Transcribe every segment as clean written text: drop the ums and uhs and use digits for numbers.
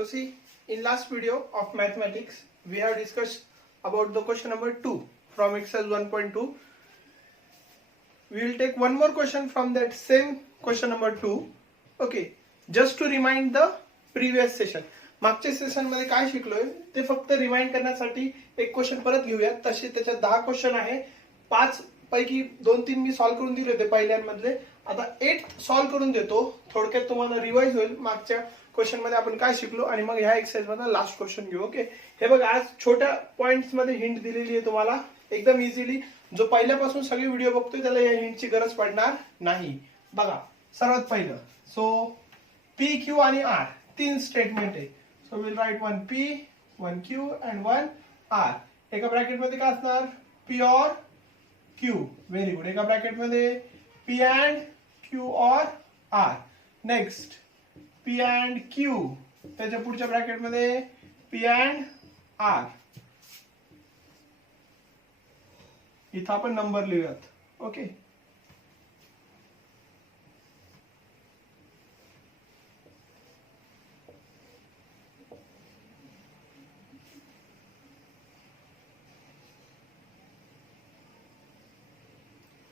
So see, in last video of mathematics, we have discussed about the question number 2 from exercise 1.2. We will take one more question from that same question number 2. Okay, just to remind the previous session. मागच्या session मध्ये काय शिकलोय ते फक्त remind करण्यासाठी एक question परत घेऊया. तसे त्याच्यात 10 क्वेश्चन आहे. 5 पैकी 2-3 मी सॉल्व्ह करून दिले होते पहिल्यांमधले. आता 8 सॉल्व्ह करून देतो. थोडक्यात तुम्हाला रिवाइज होईल मागच्या क्वेश्चन मध्ये आपण काय शिकलो आणि मग ह्या एक्सरसाइज मध्ये लास्ट क्वेश्चन घेऊ. ओके, हे बघा आज छोट्या पॉइंट्स मध्ये हिंट दिलेली आहे तुम्हाला एकदम इझिली. जो पहिल्यापासून सगळे व्हिडिओ बघतोय त्याला या हिंटची गरज पडणार नाही. बघा सर्वात पहिलं, सो पी क्यू आणि आर 3 स्टेटमेंट आहे. So will write 1 P 1 Q and 1 R. एका ब्रॅकेट मध्ये काय असणार, P or Q. Very good. एका ब्रॅकेट मध्ये P and Q or R. Next P and Q. त्याच्या पुढच्या ब्रॅकेट मध्ये पी अँड आर. इथं आपण नंबर लिहूयात. Okay,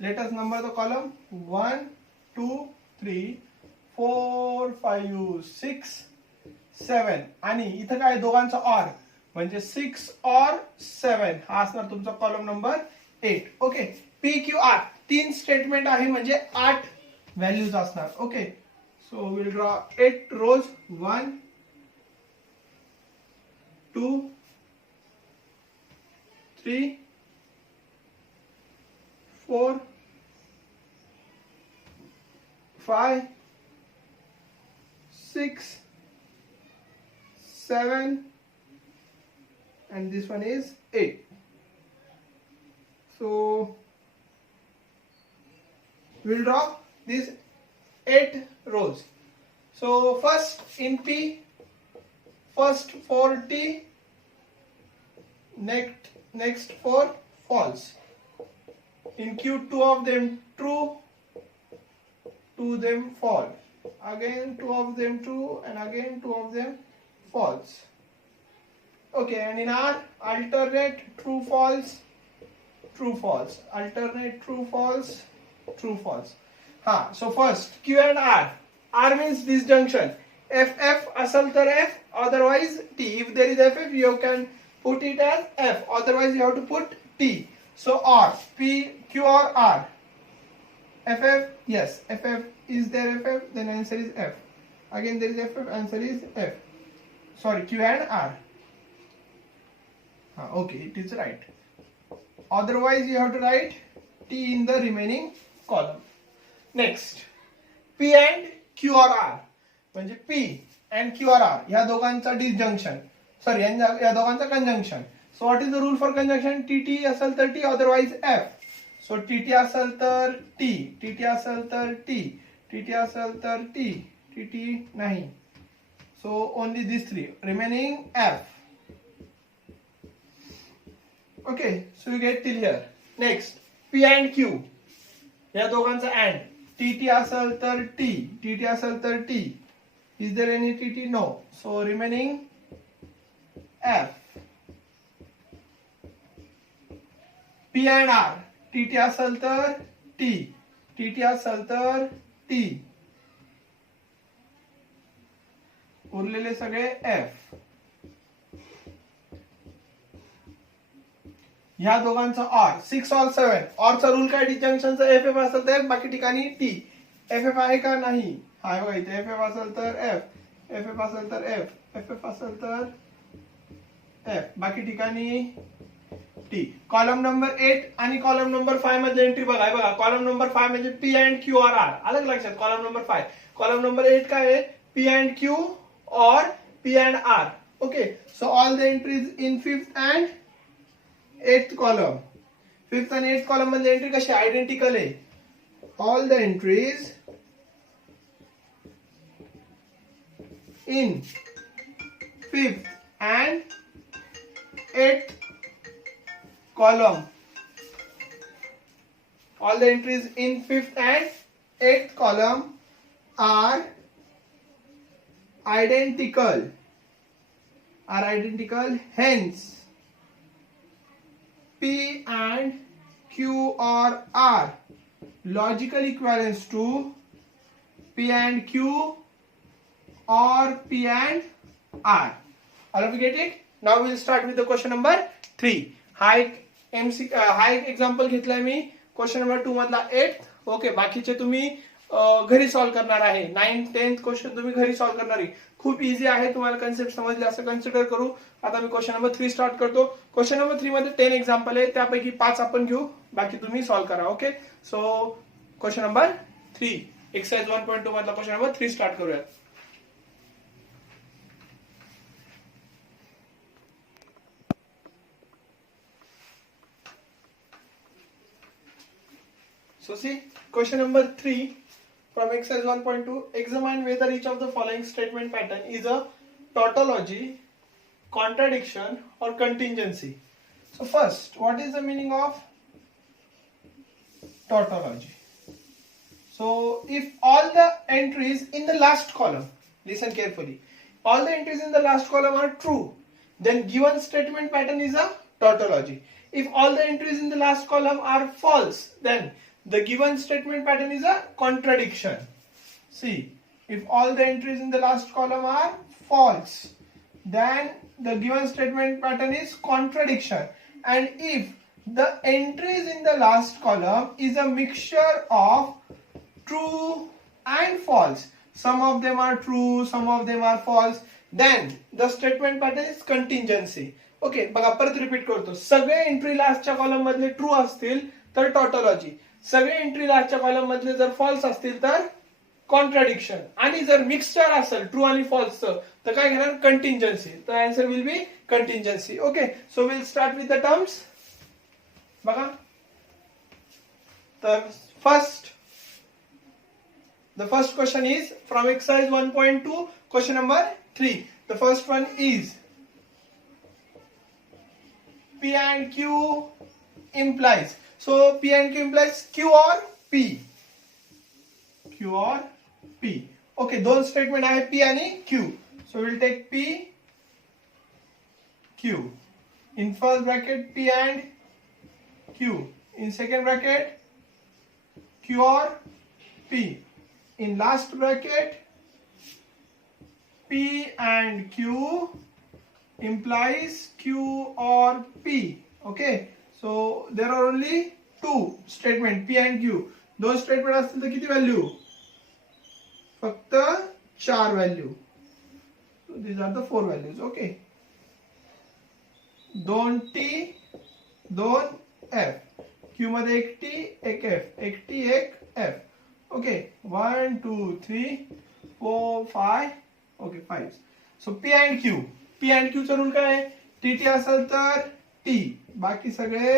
let us number the column 1 2 3 4 5 6 7 आणि इथं काय दोघांचा ऑर म्हणजे 6 और 7 हा असणार तुमचा column number 8. Okay, P Q R 3 statement आहे म्हणजे 8 व्हॅल्यूज असणार. Okay, so will draw 8 rows 1 2 3 4 5 6 7 and this one is 8. So we'll draw these 8 rows. So first in P, first 4 T, next 4 false. In Q, 2 of them true, 2 them false. Again 2 of them true and again 2 of them false. Okay, and in R, alternate true false, true false, alternate true false, true false. So first Q and R. R means disjunction. FF asal tar F, otherwise T. If there is FF, you can put it as F. Otherwise, you have to put T. So R, P, Q or R. FF, yes, FF is there FF, then answer is F. Again there is FF, answer is F. Sorry, Q and R. Okay, it is right. Otherwise, you have to write T in the remaining column. Next, P and Q or R. म्हणजे P and Q or R या दोघांचा disjunction. Sorry, या दोघांचा conjunction. So what is the rule for conjunction? TT असेल तर T, otherwise F. So TT असेल तर T, TT असेल तर T, TT असेल तर T, TT नाही. So only these 3 remaining F. Okay, so you get till here. Next, P and Q. या दोघांचा and. TT असेल तर T, TT असेल तर T. Is there any TT? No. So remaining F. P and R. TT असेल तर T, TT असेल तर T. उरलेले सगळे F. ह्या दोघांचा ऑर 6 और 7. ऑरचा रूल काय, डिजंक्शनचा FF असेल तर F, बाकी ठिकाणी T. FF आहे का नाही, हा बघा इथे FF असेल तर F, FF असेल तर F, FF असेल तर F, बाकी ठिकाणी T. कॉलम नंबर 8 आणि कॉलम नंबर 5 मध्ये एंट्री बघा. बघा कॉलम नंबर 5 म्हणजे P अँड Q और R. अलग लक्षात. Column number 5. कॉलम नंबर 8 काय आहे, P अँड Q और P and R. Okay, so all the entries in 5th and 8th column. 5th and 8th column मध्ये एंट्री कशी identical आहे. All the entries in 5th and 8th column. All the entries in 5th and 8th column are identical. are identical, hence P and Q or R logical equivalence to P and Q or P and R. All of you get it? Now we'll start with the question number 3. हा एक example घेतलाय मी question number 2 मधला 8th. Okay, बाकीचे तुम्ही घरी solve करणार आहे. 9th 10th question तुम्ही घरी सॉल्व्ह करणार आहे. खूप इझी आहे, तुम्हाला कन्सेप्ट समजले असं कन्सिडर करू. आता मी क्वेश्चन नंबर 3 स्टार्ट करतो. क्वेश्चन नंबर 3 मध्ये 10 एक्झाम्पल आहे, त्यापैकी 5 आपण घेऊ, बाकी तुम्ही सॉल्व्ह करा. Okay, so question number 3 exercise 1.2 मधला क्वेश्चन नंबर 3 स्टार्ट करूया. So see, question number 3 from exercise 1.2. Examine whether each of the following statement pattern is a tautology, contradiction or contingency. So first, what is the meaning of tautology? So if all the entries in the last column, listen carefully, all the entries in the last column are true, then given statement pattern is a tautology. If all the entries in the last column are false, then the given statement pattern is a contradiction. See, if all the entries in the last column are false, then the given statement pattern is contradiction. And if the entries in the last column is a mixture of true and false, some of them are true, some of them are false, then the statement pattern is contingency. Okay, बघा परत repeat करतो. सगळे entry लास्टच्या column मधले true असतील तर tautology, सगळे entry लास्टच्या column मधले जर फॉल्स असतील तर कॉन्ट्राडिक्शन, आणि जर मिक्सचर असेल ट्रू आणि फॉल्स तर काय घेणार, कंटिंजन्सी. तर answer will be contingency. Okay, so will start with the terms. बघा, तर the first question is from exercise 1.2 question number 3. The first one is P and Q implies. So P and Q implies Q or P. Q or P. Okay, दोन statement आहे P आणि Q. So we'll take P, Q. In first bracket P and Q. In second bracket Q or P. In last bracket P and Q implies Q or P. Okay, so there are only two statement P and Q. दोन statement असतील तर किती value, फक्त 4 value. So these are the 4 values. Okay, 2T 2F, Q मध्ये एक T एक F, एक T एक F. Okay, 1 2 3 4 5. Okay, 5. So P and Q. P and Q चा रूल काय आहे, TT असेल तर T, बाकी सगळे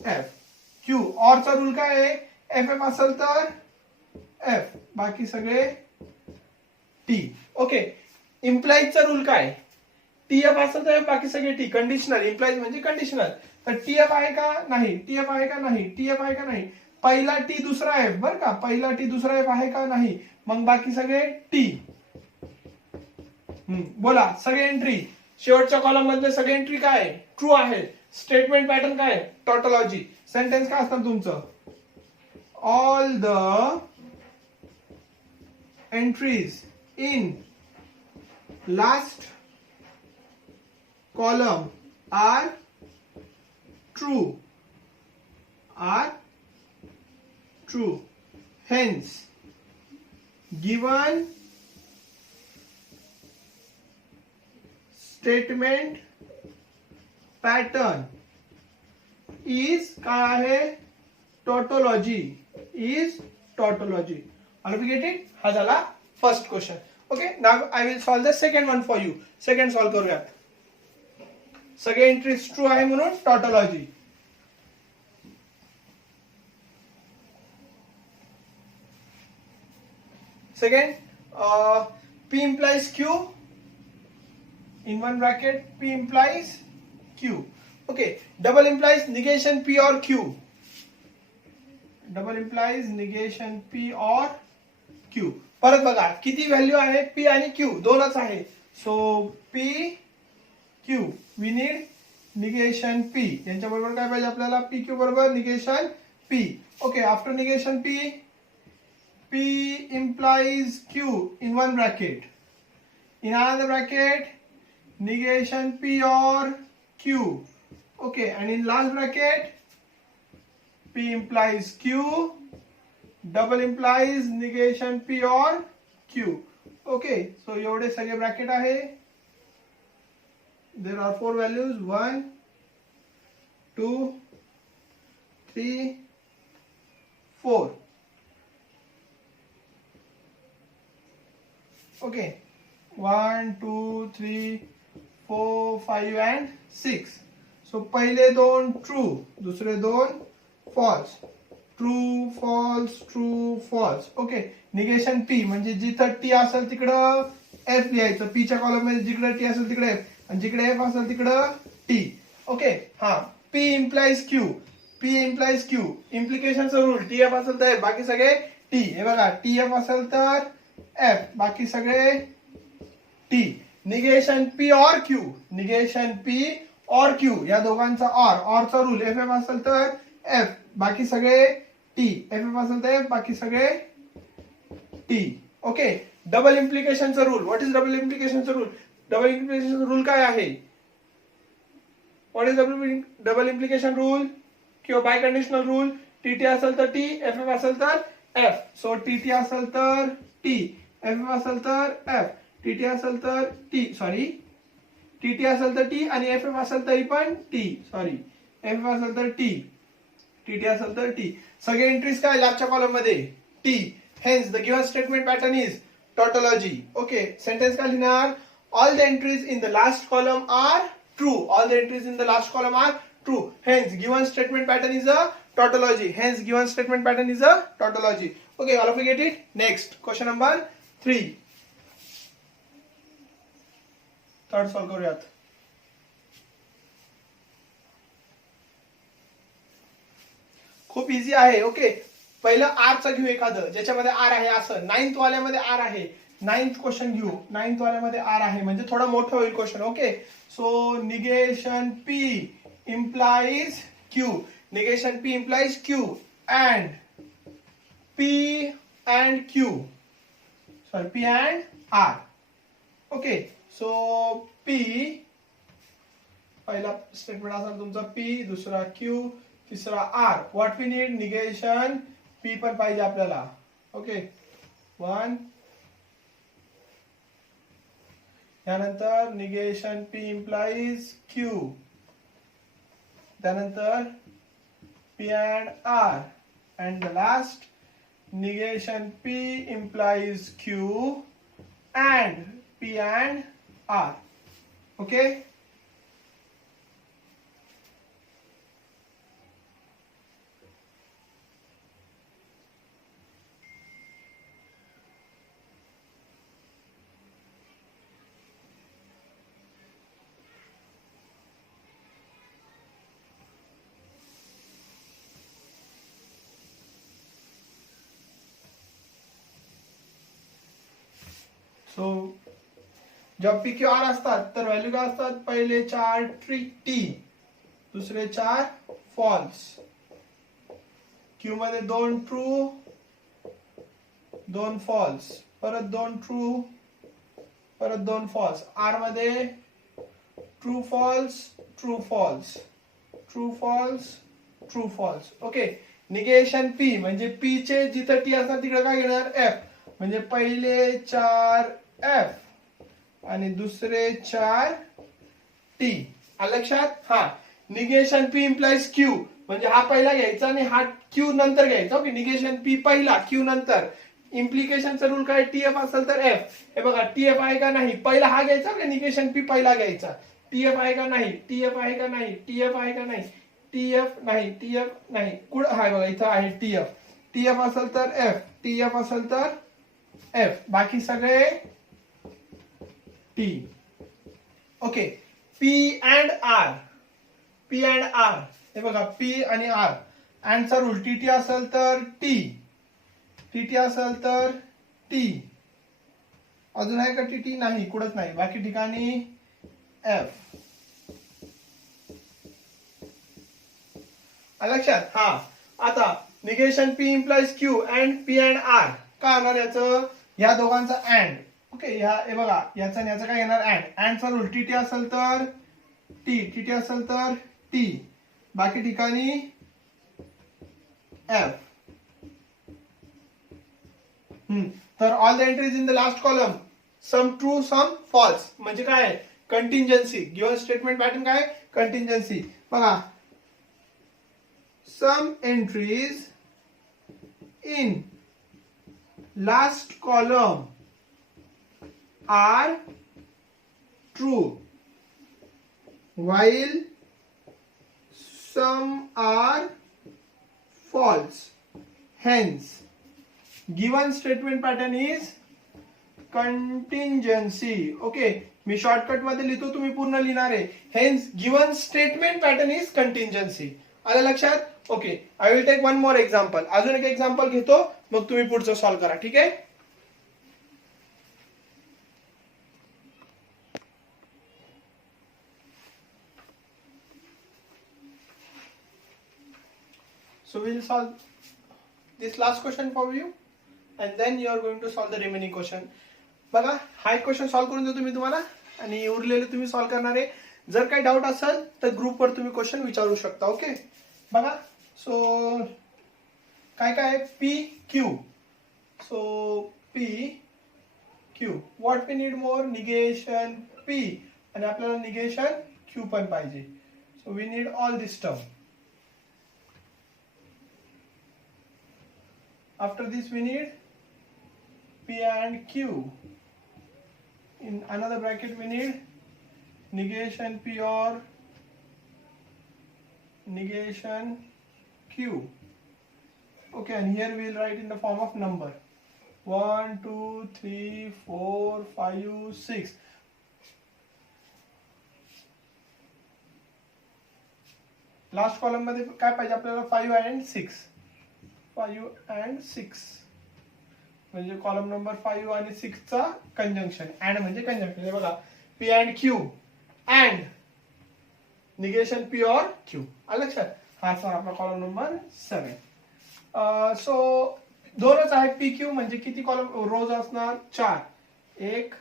F. Q और चा रूल काय आहे, FM असेल तर F, बाकी सगळे T. ओके, इम्प्लाइज चा रूल काय, TF असेल तर F, बाकी सगळे T. कंडिशनल, इम्प्लाइज म्हणजे कंडिशनल. तर TF आहे का नाही, TF आहे का नाही, TF आहे का नाही, पहिला T दुसरा F, बर का, पहिला T दुसरा F आहे का नाही, मग बाकी सगळे T. बोला, सगळे एंट्री शेवटच्या कॉलम मधले सगळे एंट्री काय ट्रू आहे. स्टेटमेंट पॅटर्न काय, टॉटॉलॉजी. सेंटेन्स काय असणार तुमचं, all the entries in last column are true, hence given statement pattern is काय आहे, tautology, is tautology. All of you get it? हा झाला first question. Okay, now I will solve the second one for you. सेकंड solve करूयात. सगळे entries true आहे म्हणून tautology. Second, P implies Q. In one bracket, P implies Q. Okay, double implies negation P or Q. Double implies negation P or Q. परत बघा किती value आहे, P आणि Q दोनच आहे. So P Q we need negation P. यांच्याबरोबर काय पाहिजे आपल्याला? पी क्यू बरोबर negation P. Okay, after negation P, P implies Q in one bracket. In another bracket, negation P or Q. Okay, and in last bracket, P implies Q, double implies negation P or Q. Okay, so एवढे सगळे bracket आहे. There are 4 values, 1, 2, 3, 4. Okay, 1, 2, 3, 4, 5 and 6. So पहिले दोन true, दुसरे दोन false. True false true false. Okay, negation P म्हणजे जिथं T असेल तिकडं एफ लिहायचं. पी च्या कॉलम मध्ये जिकडे टी असेल तिकडे एफ आणि जिकडे एफ असेल तिकडं टी. ओके, हा. P implies q, p implies q. इम्प्लिकेशनचा रूल, टी एफ असेल तर एफ, बाकी सगळे टी. हे बघा, टी एफ असेल तर एफ, बाकी सगळे टी. निगेशन पी और क्यू, निगेशन पी और क्यू या दोघांचा ऑरचा रूल. एफ एफ असेल तर एफ, बाकी सगळे टी. एफ एफ असेल तर एफ, बाकी सगळे टी. ओके, डबल इम्प्लिकेशनचा रूल. व्हॉट इज डबल इम्प्लिकेशनचा रूल? डबल इम्प्लिकेशन रूल काय आहे? What is double implication rule किंवा बाय कंडिशनल रूल? टीटी असेल तर टी, एफ एफ असेल तर एफ. सो टीटी असेल तर टी, एफ एफ असेल तर एफ, टीटी असेल तर टी, सॉरी टीटी असेल तर टी आणि एफ एफ असेल तरी पण टी, सॉरी एफ एफ असेल तर टी, टीटी असेल तर टी. सगळे एंट्रीज काय लास्टच्या कॉलम मध्ये T. Hence the given statement pattern is tautology. Okay, sentence काय लिहिणार? All the entries in the last column are true. All the entries in the last column are true. Hence given statement pattern is a tautology. Hence given statement pattern is a tautology. Okay, all of you get it? Next, question number 3. Third solve करूयात. खूप easy आहे. Okay, पहिलं R चं घेऊ एखादं ज्याच्यामध्ये R आहे. असं 9th वाल्यामध्ये आर आहे. 9th क्वेश्चन घेऊ. 9th वाल्यामध्ये आर आहे म्हणजे थोडा मोठा होईल question. Okay, so negation P implies Q. Negation P implies Q and P and Q. Sorry, P and R. Okay, so P पहिला स्टेटमेंट असेल तुमचा P, दुसरा Q, तिसरा R. What we need? Negation P पण पाहिजे आपल्याला. Okay, 1. यानंतर negation P implies Q. त्यानंतर P and R and the last negation P implies Q and P and R. Okay? So जब पी क्यू आर असतात तर value काय असतात? पहिले 4 टी, दुसरे 4 फॉल्स. क्यू मध्ये 2 ट्रू, 2 फॉल्स, परत 2 ट्रू, परत 2 फॉल्स. आर मध्ये true false, true false, true false, true false. Okay, negation P म्हणजे पी चे जिथं टी असतात तिकडे काय घेणार? एफ. म्हणजे पहिले 4 एफ आणि दुसरे 4 टी. आलं लक्षात? हा. निगेशन पी इम्प्लाइज क्यू म्हणजे हा पहिला घ्यायचा आणि हा क्यू नंतर घ्यायचा. ओके, निगेशन पी पहिला, क्यू नंतर. इम्प्लिकेशनचा रूल काय? टीएफ असेल तर एफ. हे बघा, टीएफ आहे का नाही पहिला हा घ्यायचा. निगेशन पी पहिला घ्यायचा. टीएफ आहे का नाही, टीएफ आहे का नाही, टीएफ आहे का नाही, टीएफ नाही, टीएफ नाही. कुठं आहे? बघा इथं आहे टीएफ. टीएफ असेल तर एफ, टीएफ असेल तर एफ, बाकी सगळे T. Okay, P and R, P and R. हे बघा, पी आणि आर. अँडचा रूल टीटी असेल तर टी, टीटी असेल तर टी, अजून आहे का टी नाही, कुठंच नाही. बाकी ठिकाणी एफ. लक्षात. हा, आता negation P implies Q and P and R का होणार याचं, या दोघांचा अँड. ओके, हे बघा याचा याचं काय येणार अँडचा रूल. टी असेल तर टी असेल तर टी, बाकी ठिकाणी एफ. तर all the entries in the last column some true some false म्हणजे काय कंटिंजन्सी. गिव्हन स्टेटमेंट पॅटर्न काय कंटिंजन्सी. बघा, some entries in last column are true while some are false. Hence, given statement pattern is contingency. Okay, me shortcut मध्ये लिहितो, तुम्ही पूर्ण लिहिणार आहे. Hence, given statement pattern is contingency. आलं लक्षात. Okay, I will take one more example. अजून एक एक्झाम्पल घेतो, मग तुम्ही पुढचं सॉल्व्ह करा. ठीक आहे. So we'll solve this last question for you and then you are going to solve the remaining question. बघा, हा एक क्वेश्चन सॉल्व्ह करून देतो मी तुम्हाला आणि उरलेले तुम्ही सॉल्व्ह करणार आहे. जर काही डाऊट असेल तर ग्रुपवर तुम्ही क्वेश्चन विचारू शकता. ओके, बघा. सो काय काय P Q. So P Q, what we need more negation P आणि आपल्याला निगेशन क्यू पण पाहिजे. So we need all this term. After this we need P and Q. In another bracket we need negation P or negation Q. Okay, and here we will write in the form of number 1 2 3 4 5 6. Last column मध्ये काय पाहिजे आपल्याला 5 and 6. 5 and 6 म्हणजे column number 5 आणि 6 चा conjunction. And म्हणजे conjunction. हे बघा, P and Q and negation P और क्यू. आलं लक्षात. हा सर आपला कॉलम नंबर 7. सो दोनच आहे. पी क्यू म्हणजे किती कॉलम रोज असणार 4. 1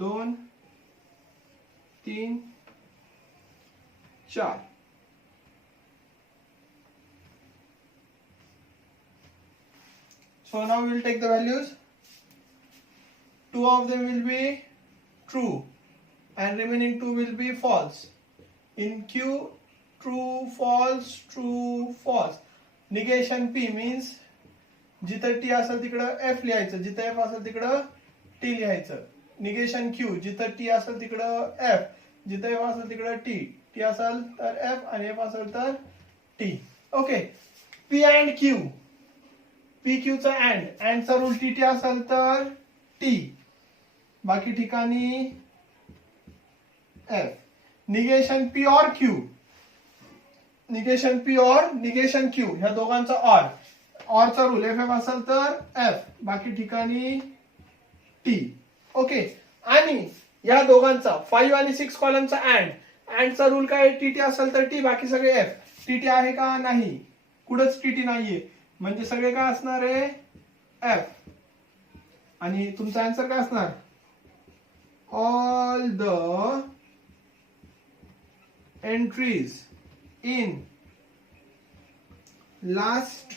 2 3 4. So now we will take the values. 2 of them will be true and remaining 2 will be false. In Q, true, false, true, false. Negation P means जिथं T असेल तिकडं F लिहायचं, जिथं F असेल तिकडं T लिहायचं. Negation Q, जिथं T असेल तिकडं F, जिथं F असेल तिकडं T. T असेल तर F आणि F असेल तर T. Okay, P and Q. P Q चा अँडचा रूल टी असेल तर टी, बाकी ठिकाणी एफ. निगेशन पी और क्यू, निगेशन पी और निगेशन क्यू ह्या दोघांचा ऑरचा रूल एफ एफ असेल तर एफ, बाकी ठिकाणी टी. ओके, आणि या दोघांचा 5 आणि 6 कॉलमचा अँडचा रूल काय टी असेल तर टी, बाकी सगळे एफ. टी आहे का नाही, कुठंच टी नाहीये म्हणजे सगळे काय असणार आहे एफ. आणि तुमचा आन्सर काय असणार all the entries in last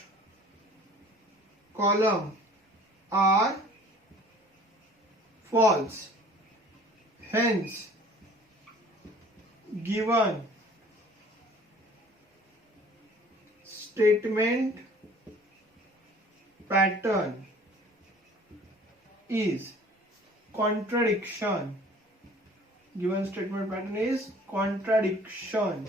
column are false. Hence, given statement pattern is contradiction. Given statement pattern is contradiction.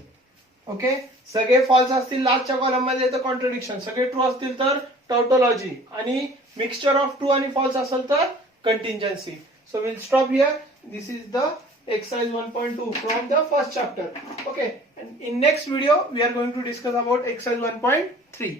Okay, सगळे फॉल्स असतील लास्टच्या कॉलम मध्ये तर कॉन्ट्रडिक्शन, सगळे ट्रू असतील तर टॉटोलॉजी, आणि मिक्सचर ऑफ ट्रू आणि फॉल्स असेल तर contingency. So we'll stop here. This is the exercise 1.2 from the first chapter. Okay, and in next video we are going to discuss about exercise 1.3.